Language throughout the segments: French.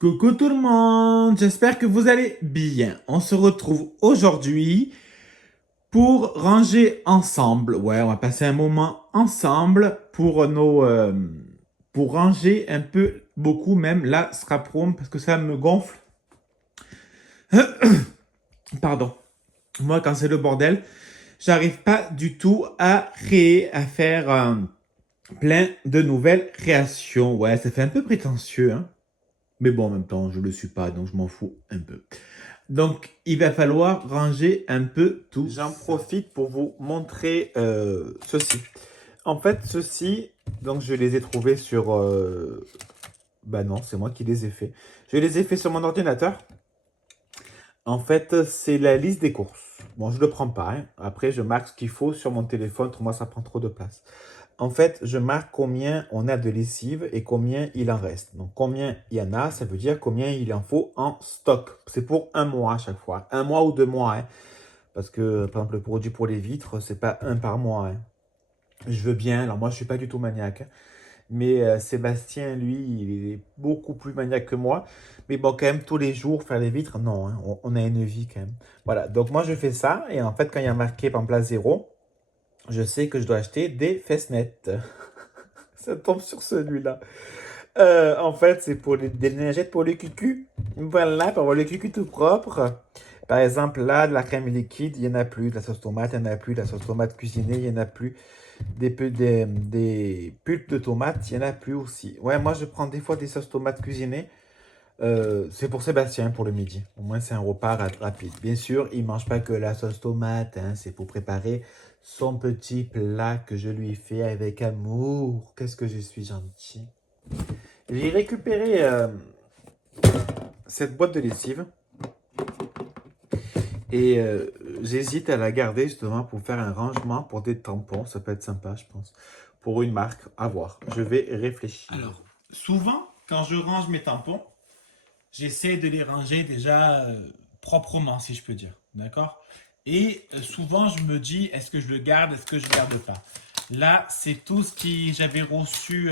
Coucou tout le monde, j'espère que vous allez bien. On se retrouve aujourd'hui pour ranger ensemble. Ouais, on va passer un moment ensemble pour ranger un peu, beaucoup même la scrap room parce que ça me gonfle. Pardon. Moi, quand c'est le bordel, j'arrive pas du tout à créer, à faire plein de nouvelles créations. Ouais, ça fait un peu prétentieux, hein. Mais bon, en même temps, je le suis pas, donc je m'en fous un peu. Donc, il va falloir ranger un peu tout. J'en profite pour vous montrer ceci. En fait, ceci, donc je les ai trouvés sur... Bah non, c'est moi qui les ai faits. Je les ai faits sur mon ordinateur. En fait, c'est la liste des courses. Bon, je ne le prends pas, hein. Après, je marque ce qu'il faut sur mon téléphone, autrement ça prend trop de place. En fait, je marque combien on a de lessive et combien il en reste. Donc, combien il y en a, ça veut dire combien il en faut en stock. C'est pour un mois à chaque fois. Un mois ou 2 mois, hein. Parce que, par exemple, le produit pour les vitres, c'est pas un par mois, hein. Je veux bien, alors moi, je suis pas du tout maniaque, hein. Mais Sébastien, lui, il est beaucoup plus maniaque que moi. Mais bon, quand même, tous les jours, faire les vitres, non, hein, on a une vie quand même. Voilà, donc moi, je fais ça. Et en fait, quand il y a marqué, par exemple, à 0, je sais que je dois acheter des fesses nettes. Ça tombe sur celui-là. En fait, c'est pour des lingettes pour le cucu. Voilà, pour avoir le cucu tout propre. Par exemple, là, de la crème liquide, il n'y en a plus. De la sauce tomate, il n'y en a plus. De la sauce tomate cuisinée, il n'y en a plus. Des pulpes de tomates, il n'y en a plus aussi. Ouais, moi, je prends des fois des sauces tomates cuisinées. C'est pour Sébastien pour le midi. Au moins, c'est un repas rapide. Bien sûr, il ne mange pas que la sauce tomate, hein. C'est pour préparer son petit plat que je lui fais avec amour. Qu'est-ce que je suis gentil. J'ai récupéré cette boîte de lessive et j'hésite à la garder justement pour faire un rangement pour des tampons. Ça peut être sympa, je pense. Pour une marque, à voir. Je vais réfléchir. Alors, souvent, quand je range mes tampons, j'essaie de les ranger déjà proprement, si je peux dire. D'accord. Et souvent, je me dis, est-ce que je le garde, est-ce que je ne le garde pas. Là, c'est tout ce que j'avais reçu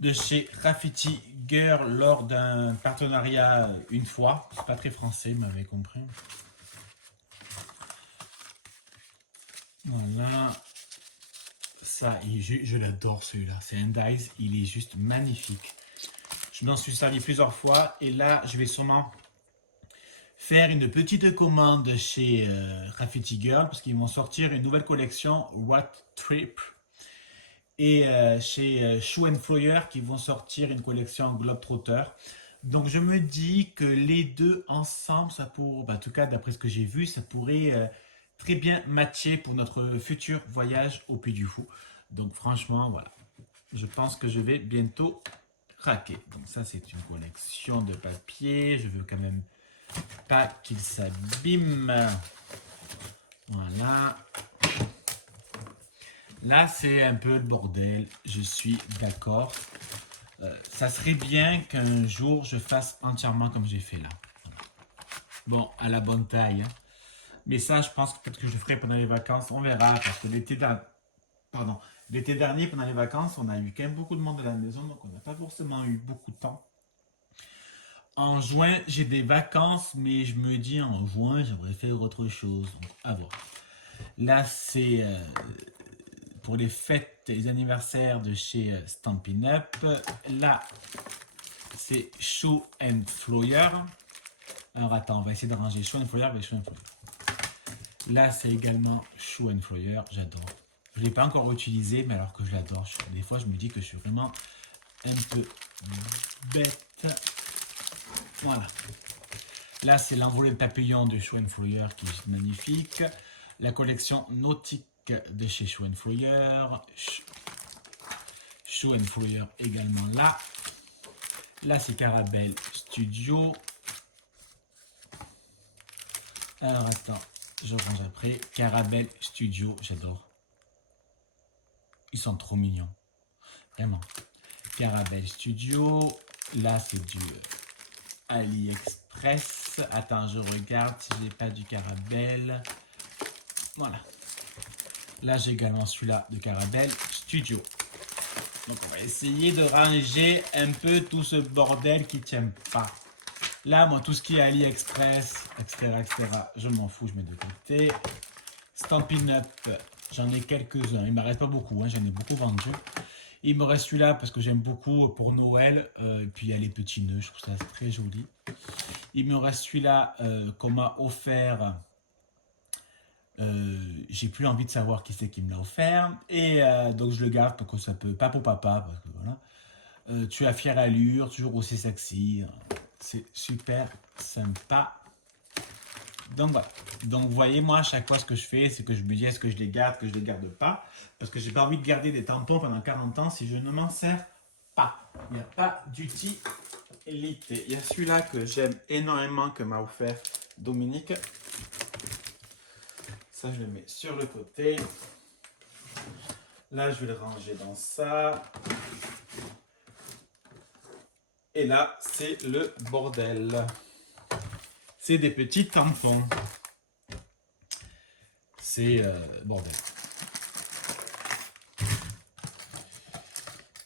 de chez Graffiti Girl lors d'un partenariat une fois. C'est pas très français, vous m'avez compris. Voilà. Ça, je l'adore celui-là. C'est un Dice, il est juste magnifique. Je m'en suis servi plusieurs fois et là, je vais sûrement faire une petite commande chez Graffiti Girl parce qu'ils vont sortir une nouvelle collection What Trip et chez Shoe Floyer qui vont sortir une collection Globetrotter. Donc je me dis que les deux ensemble, ça pourrait, en tout cas d'après ce que j'ai vu, ça pourrait très bien matcher pour notre futur voyage au Puy du Fou. Donc franchement, voilà, je pense que je vais bientôt craquer. Donc ça c'est une collection de papier, je veux quand même pas qu'il s'abîme. Voilà. Là, c'est un peu le bordel, je suis d'accord. Ça serait bien qu'un jour, je fasse entièrement comme j'ai fait là. Bon, à la bonne taille, hein. Mais ça, je pense que peut-être que je ferai pendant les vacances. On verra, parce que l'été dernier, pendant les vacances, on a eu quand même beaucoup de monde à la maison, donc on n'a pas forcément eu beaucoup de temps. En juin, j'ai des vacances, mais je me dis en juin, j'aimerais faire autre chose. Donc, à voir. Là, c'est pour les fêtes et les anniversaires de chez Stampin' Up. Là, c'est Shoe and Flyer. Alors attends, on va essayer de ranger Shoe and Flyer avec Shoe and Flyer. Là, c'est également Shoe and Flyer, j'adore. Je ne l'ai pas encore utilisé, mais alors que je l'adore. Des fois, je me dis que je suis vraiment un peu bête. Voilà. Là, c'est l'envolée de papillon de Shoe and Flyer qui est magnifique. La collection nautique de chez Shoe and Flyer. Shoe and Flyer également là. Là, c'est Caramel Studio. Alors, attends, je range après. Caramel Studio, j'adore. Ils sont trop mignons. Vraiment. Caramel Studio. Là, c'est du AliExpress. Attends, je regarde si j'ai pas du Caramel. Voilà. Là, j'ai également celui-là de Caramel Studio. Donc on va essayer de ranger un peu tout ce bordel qui tient pas. Là, moi, tout ce qui est AliExpress, etc., je m'en fous, je mets de côté. Stampin' Up, j'en ai quelques-uns. Il ne m'en reste pas beaucoup, hein, j'en ai beaucoup vendu. Il me reste celui-là parce que j'aime beaucoup pour Noël. Et puis il y a les petits nœuds, je trouve ça très joli. Il me reste celui-là qu'on m'a offert. J'ai plus envie de savoir qui c'est qui me l'a offert. Et donc je le garde parce que ça peut. Pas pour papa, parce que voilà. Tu as fière allure, toujours aussi sexy. C'est super sympa. Donc voilà. Donc vous voyez, moi, à chaque fois, ce que je fais, c'est que je me dis est-ce que je les garde, que je les garde pas. Parce que j'ai pas envie de garder des tampons pendant 40 ans si je ne m'en sers pas. Il n'y a pas d'utilité. Il y a celui-là que j'aime énormément, que m'a offert Dominique. Ça, je le mets sur le côté. Là, je vais le ranger dans ça. Et là, c'est le bordel. C'est des petits tampons. C'est bordel.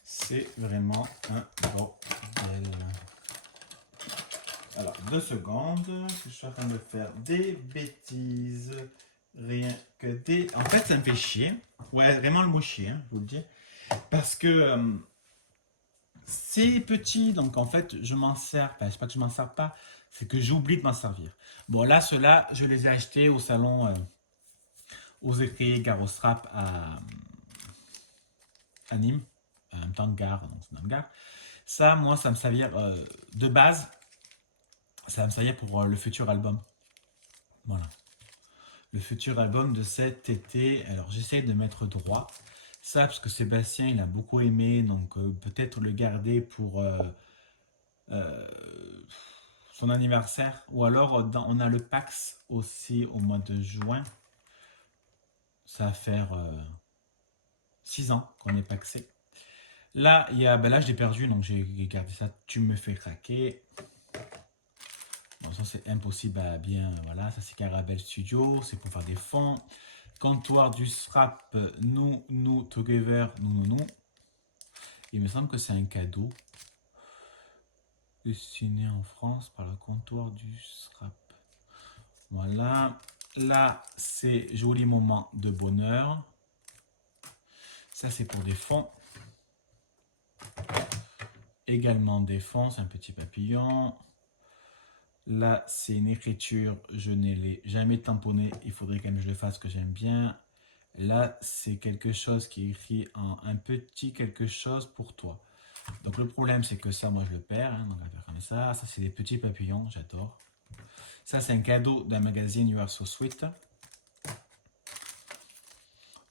C'est vraiment un bordel. Alors, 2 secondes. Je suis en train de faire des bêtises. Rien que des... En fait, ça me fait chier. Ouais, vraiment le mot chier, hein, je vous le dis. Parce que c'est petit, donc en fait, je m'en sers pas. C'est pas que je m'en sers pas, c'est que j'oublie de m'en servir. Bon, là, ceux-là, je les ai achetés au salon aux écriers Garosrap à Nîmes, en même temps de gare, donc c'est dans le gare. Ça, moi, ça me servir de base, ça va me servir pour le futur album. Voilà. Le futur album de cet été. Alors, j'essaie de mettre droit. Ça, parce que Sébastien, il a beaucoup aimé, donc peut-être le garder pour euh, son anniversaire. Ou alors, on a le PAX aussi au mois de juin. Ça va faire 6 ans qu'on est paxé. Là, là je l'ai perdu, donc j'ai gardé ça. Tu me fais craquer. Bon, ça c'est impossible à bien. Voilà, ça c'est Carabel Studio, c'est pour faire des fonds. Comptoir du Strap, nous, together, nous. Il me semble que c'est un cadeau. Destiné en France par le comptoir du Strap. Voilà. Là, c'est joli moment de bonheur. Ça, c'est pour des fonds. Également des fonds, c'est un petit papillon. Là, c'est une écriture, je ne l'ai jamais tamponné. Il faudrait quand même que je le fasse, que j'aime bien. Là, c'est quelque chose qui est écrit en un petit quelque chose pour toi. Donc le problème, c'est que ça, moi, je le perds. Hein, donc on va faire comme ça. Ça, c'est des petits papillons, j'adore. Ça, c'est un cadeau d'un magazine You Are So Sweet.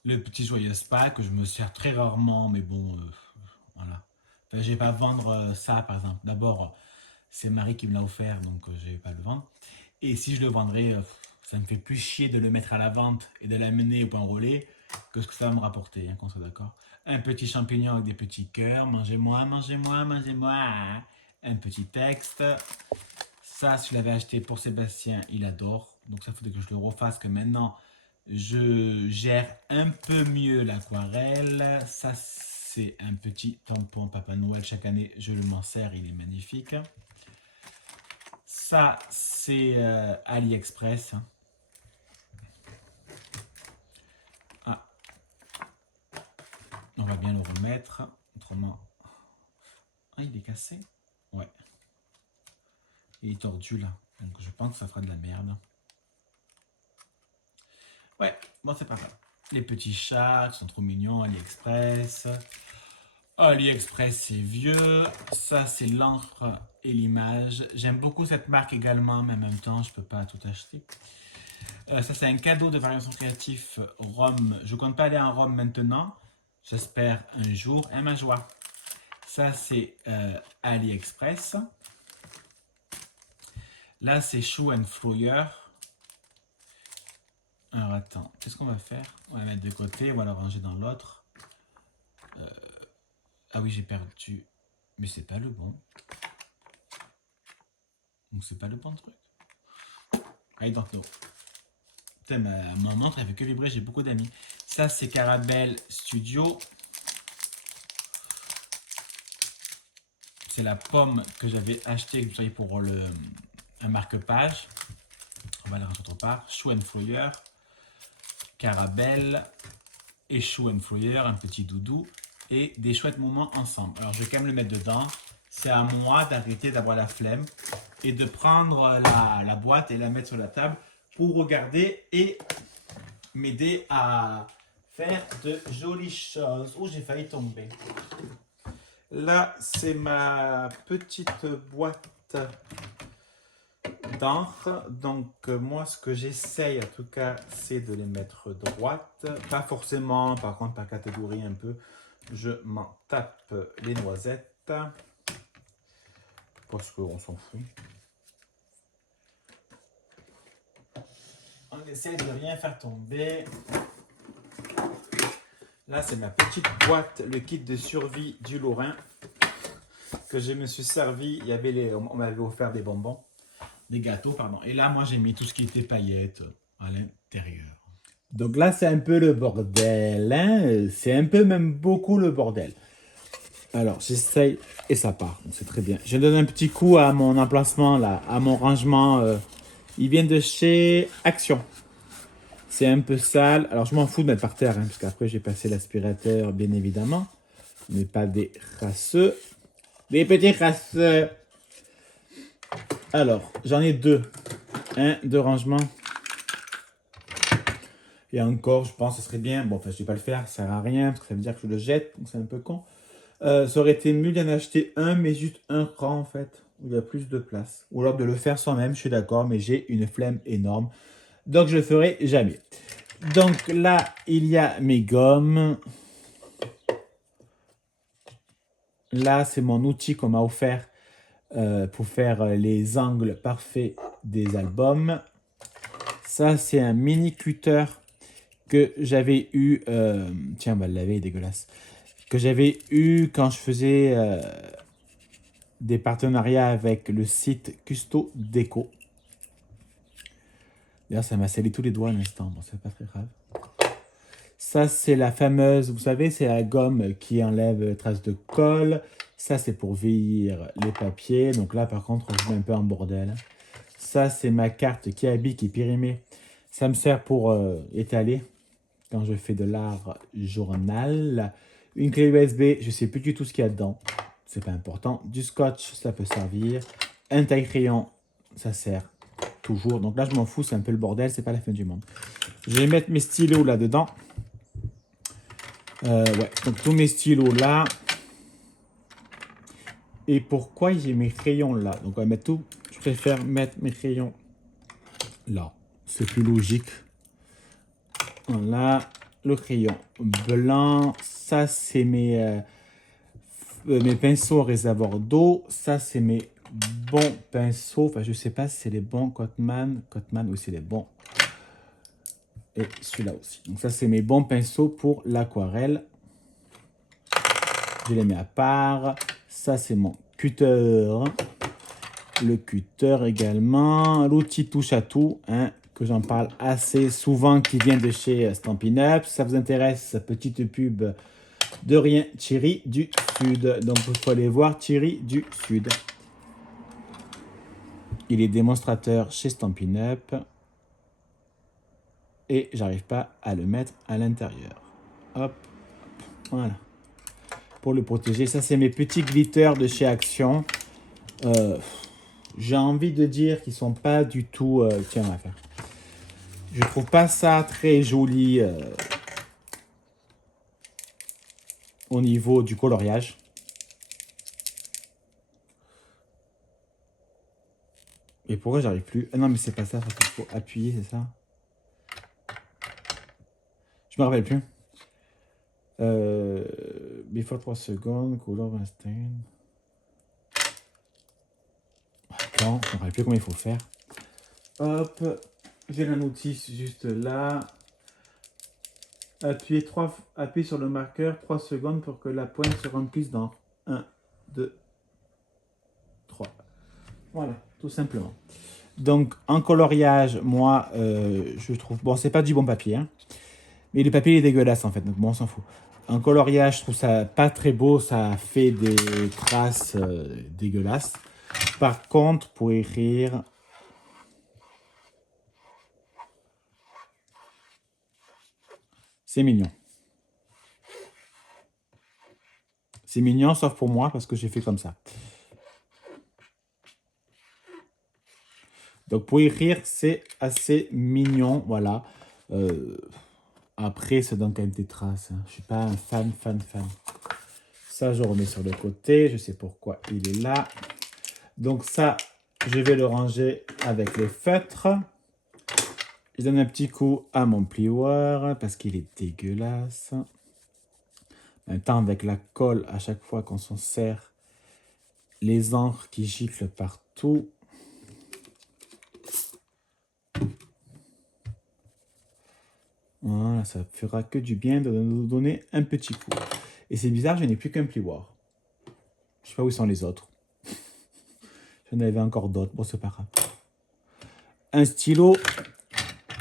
Le petit joyeux spa que je me sers très rarement, mais bon, voilà. Enfin, je vais pas vendre ça, par exemple. D'abord, c'est Marie qui me l'a offert, donc je vais pas le vendre. Et si je le vendrais, ça me fait plus chier de le mettre à la vente et de l'amener au point relais que ce que ça va me rapporter, hein, qu'on soit d'accord. Un petit champignon avec des petits cœurs, mangez-moi, mangez-moi, mangez-moi. Un petit texte. Ça, je l'avais acheté pour Sébastien, il adore. Donc ça faudrait que je le refasse, que maintenant je gère un peu mieux l'aquarelle. Ça, c'est un petit tampon Papa Noël. Chaque année, je le m'en sers, il est magnifique. Ça, c'est AliExpress. Ah, on va bien le remettre. Autrement. Ah, il est cassé? Ouais. Il est tordu là. Donc je pense que ça fera de la merde. Ouais, bon, c'est pas grave. Les petits chats qui sont trop mignons, AliExpress. AliExpress, c'est vieux. Ça, c'est l'encre et l'image. J'aime beaucoup cette marque également, mais en même temps, je peux pas tout acheter. Ça, c'est un cadeau de variation créatif Rome. Je compte pas aller en Rome maintenant. J'espère un jour. Et ma joie. Ça, c'est AliExpress. Là, c'est Shoe and Flyer. Alors, attends. Qu'est-ce qu'on va faire? On va mettre de côté. On va le ranger dans l'autre. Ah oui, j'ai perdu. Mais c'est pas le bon. Donc, c'est pas le bon truc. I don't know. Putain, ma montre, elle fait que vibrer. J'ai beaucoup d'amis. Ça, c'est Carabel Studio. c'est la pomme que j'avais achetée, vous savez, pour un marque-page. On va la ranger autre part. Chou and Foyer, Carabelle et Chou and Foyer, un petit doudou et des chouettes moments ensemble. Alors je vais quand même le mettre dedans. C'est à moi d'arrêter d'avoir la flemme et de prendre la boîte et la mettre sur la table pour regarder et m'aider à faire de jolies choses. Oh, j'ai failli tomber. Là, c'est ma petite boîte d'encre. Donc, moi, ce que j'essaye, en tout cas, c'est de les mettre droites. Pas forcément, par contre, par catégorie un peu. Je m'en tape les noisettes. Parce qu'on s'en fout. On essaye de rien faire tomber. Là, c'est ma petite boîte, le kit de survie du Lorrain que je me suis servi. Il y avait on m'avait offert des bonbons, des gâteaux, pardon. Et là, moi, j'ai mis tout ce qui était paillettes à l'intérieur. Donc là, c'est un peu le bordel, hein. C'est un peu même beaucoup le bordel. Alors, j'essaye et ça part, donc c'est très bien. Je donne un petit coup à mon emplacement, là, à mon rangement. Il vient de chez Action. C'est un peu sale. Alors, je m'en fous de mettre par terre, hein, parce qu'après, j'ai passé l'aspirateur, bien évidemment. Mais pas des raceux. Des petits raceux. Alors, j'en ai deux. De rangement. Et encore, je pense que ce serait bien. Bon, enfin, je vais pas le faire, ça sert à rien, parce que ça veut dire que je le jette, donc c'est un peu con. Ça aurait été mieux d'en acheter un, mais juste un rang, en fait, où il y a plus de place. Ou alors de le faire soi-même, je suis d'accord, mais j'ai une flemme énorme. Donc, je le ferai jamais. Donc, là, il y a mes gommes. Là, c'est mon outil qu'on m'a offert pour faire les angles parfaits des albums. Ça, c'est un mini cutter que j'avais eu... tiens, on va le laver, dégueulasse. Que j'avais eu quand je faisais des partenariats avec le site Custo Déco. D'ailleurs, ça m'a scellé tous les doigts à l'instant. Bon, c'est pas très grave. Ça, c'est la fameuse, vous savez, c'est la gomme qui enlève traces de colle. Ça, c'est pour vieillir les papiers. Donc là, par contre, je mets un peu en bordel. Ça, c'est ma carte qui habille, qui est périmée. Ça me sert pour étaler quand je fais de l'art journal. Une clé USB, je ne sais plus du tout ce qu'il y a dedans. C'est pas important. Du scotch, ça peut servir. Un taille-crayon, ça sert toujours. Donc là, je m'en fous, c'est un peu le bordel, c'est pas la fin du monde. Je vais mettre mes stylos là-dedans. Ouais, donc tous mes stylos là. Et pourquoi j'ai mes crayons là? Donc on va mettre tout. Je préfère mettre mes crayons là. C'est plus logique. Voilà. Le crayon blanc. Ça, c'est mes pinceaux au réservoir d'eau. Ça, c'est mes bons pinceaux. Enfin, je sais pas si c'est les bons Cotman. Cotman, oui, c'est les bons. Et celui-là aussi. Donc ça, c'est mes bons pinceaux pour l'aquarelle. Je les mets à part. Ça, c'est mon cutter. Le cutter également. L'outil touche à tout, hein, que j'en parle assez souvent, qui vient de chez Stampin' Up. Si ça vous intéresse, petite pub de rien, Thierry du Sud. Donc, il faut aller voir Thierry du Sud. Il est démonstrateur chez Stampin' Up. Et j'arrive pas à le mettre à l'intérieur. Hop, voilà. Pour le protéger, ça c'est mes petits glitters de chez Action. J'ai envie de dire qu'ils sont pas du tout... tiens, on va faire. Je trouve pas ça très joli au niveau du coloriage. Et pourquoi j'arrive plus? Ah non, mais c'est pas ça, il faut appuyer, c'est ça? Je me rappelle plus. Before 3 secondes, color stain. Attends, je me rappelle plus comment il faut faire. Hop, j'ai la notice juste là. Appuyez sur le marqueur 3 secondes pour que la pointe se remplisse dans 1, 2, 3. Voilà, tout simplement. Donc, en coloriage, moi, je trouve... Bon, c'est pas du bon papier, hein, mais le papier il est dégueulasse, en fait, donc bon, on s'en fout. En coloriage, je trouve ça pas très beau, ça fait des traces dégueulasses. Par contre, pour écrire, c'est mignon. C'est mignon, sauf pour moi, parce que j'ai fait comme ça. Donc, pour écrire, c'est assez mignon, voilà. Après, ça donne quand même des traces. Hein. Je suis pas un fan. Ça, je remets sur le côté. Je sais pourquoi il est là. Donc ça, je vais le ranger avec les feutres. Je donne un petit coup à mon plioir parce qu'il est dégueulasse. En même temps, avec la colle, à chaque fois qu'on s'en sert, les encres qui giclent partout. Voilà, ça fera que du bien de nous donner un petit coup. Et c'est bizarre, je n'ai plus qu'un plioir. Je sais pas où sont les autres. J'en avais encore d'autres. Bon, c'est pas grave. Un stylo,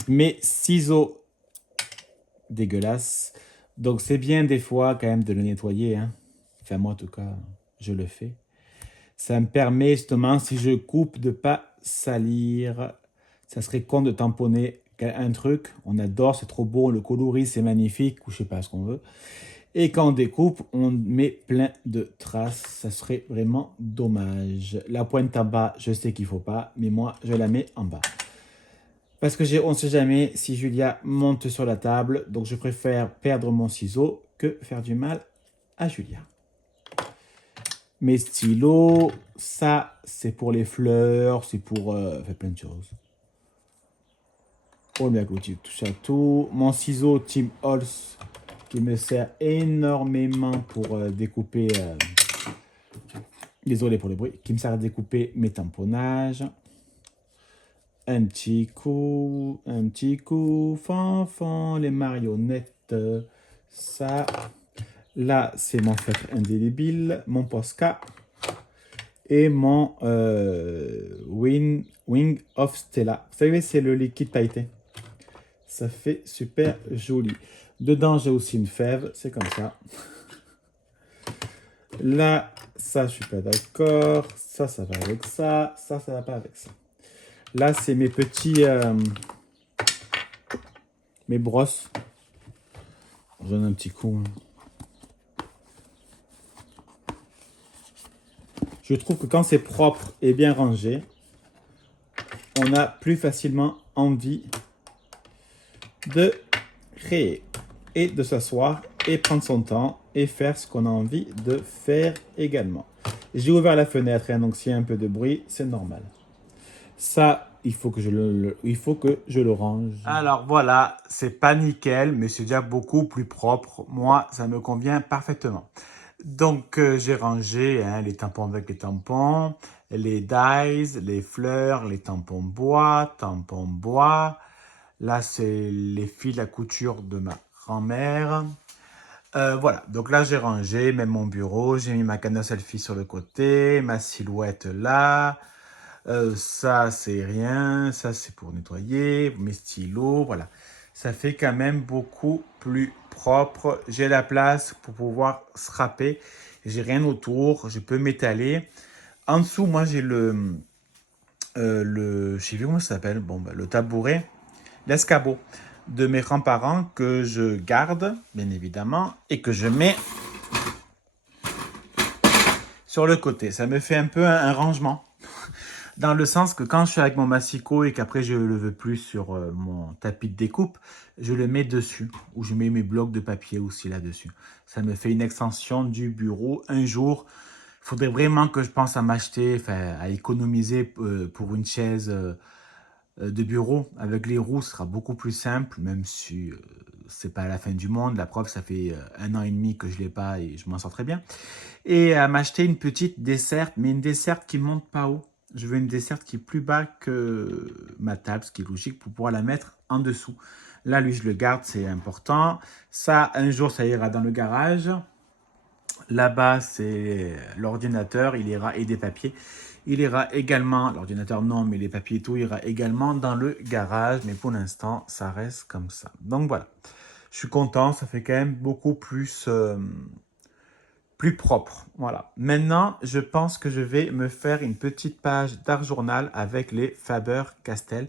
mes ciseaux dégueulasses. Donc, c'est bien des fois quand même de le nettoyer. Hein. Enfin, moi, en tout cas, je le fais. Ça me permet justement, si je coupe, de ne pas salir. Ça serait con de tamponner un truc. On adore, c'est trop beau, le coloris, c'est magnifique, ou je sais pas ce qu'on veut. Et quand on découpe, on met plein de traces. Ça serait vraiment dommage. La pointe en bas, je sais qu'il ne faut pas, mais moi, je la mets en bas. Parce que on ne sait jamais si Julia monte sur la table. Donc, je préfère perdre mon ciseau que faire du mal à Julia. Mes stylos, ça, c'est pour les fleurs, c'est pour faire plein de choses. Oh, bien que touche à tout. Mon ciseau Tim Holtz qui me sert énormément pour découper. Désolé pour le bruit. Qui me sert à découper mes tamponnages. Un petit coup, fanfan, les marionnettes. Ça, là, c'est mon feutre indélébile, mon Posca et mon Wing of Stella. Vous savez, c'est le liquide pailleté. Ça fait super joli. Dedans, j'ai aussi une fève, c'est comme ça. Là, ça, je suis pas d'accord. Ça va avec ça. Ça va pas avec ça. Là, c'est mes petits... mes brosses. Je donne un petit coup. Je trouve que quand c'est propre et bien rangé, on a plus facilement envie de créer et de s'asseoir et prendre son temps et faire ce qu'on a envie de faire également. J'ai ouvert la fenêtre, donc s'il y a un peu de bruit, c'est normal. Ça, il faut que je le range. Alors voilà, c'est pas nickel, mais c'est déjà beaucoup plus propre. Moi, ça me convient parfaitement. Donc, j'ai rangé les tampons avec les tampons, les dies, les fleurs, les tampons bois. Là, c'est les fils à couture de ma grand-mère. Voilà, donc là, j'ai rangé même mon bureau. J'ai mis ma canne à selfie sur le côté, ma silhouette là. Ça, c'est rien. Ça, c'est pour nettoyer. Mes stylos, voilà. Ça fait quand même beaucoup plus propre. J'ai la place pour pouvoir scraper. J'ai rien autour. Je peux m'étaler. En dessous, moi, j'ai je sais plus comment ça s'appelle. Bon, le tabouret, l'escabeau de mes grands-parents que je garde, bien évidemment, et que je mets sur le côté. Ça me fait un peu un rangement. Dans le sens que quand je suis avec mon massicot et qu'après je ne le veux plus sur mon tapis de découpe, je le mets dessus. Ou je mets mes blocs de papier aussi là-dessus. Ça me fait une extension du bureau. Un jour, il faudrait vraiment que je pense à m'acheter, à économiser pour une chaise de bureau. Avec les roues, ce sera beaucoup plus simple, même si c'est pas la fin du monde. La preuve, ça fait 1 an et demi que je ne l'ai pas et je m'en sors très bien. Et à m'acheter une petite desserte, mais une desserte qui ne monte pas haut. Je veux une desserte qui est plus bas que ma table, ce qui est logique pour pouvoir la mettre en dessous. Là, lui, je le garde, c'est important. Ça, un jour, ça ira dans le garage. Là-bas, c'est l'ordinateur, il ira et des papiers. Il ira également, l'ordinateur non, mais les papiers et tout, ira également dans le garage. Mais pour l'instant, ça reste comme ça. Donc voilà. Je suis content, ça fait quand même beaucoup plus propre. Voilà. Maintenant, je pense que je vais me faire une petite page d'art journal avec les Faber-Castell.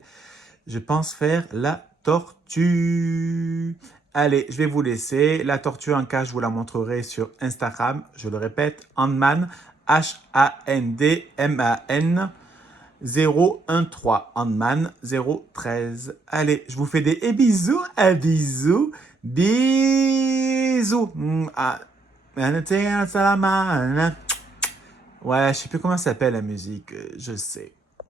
Je pense faire la tortue. Allez, je vais vous laisser. La tortue en cas, je vous la montrerai sur Instagram. Je le répète, Handman, Handman 013, Handman 013. Allez, je vous fais des bisous, un bisou, bisous. Ouais, je sais plus comment ça s'appelle la musique, je sais.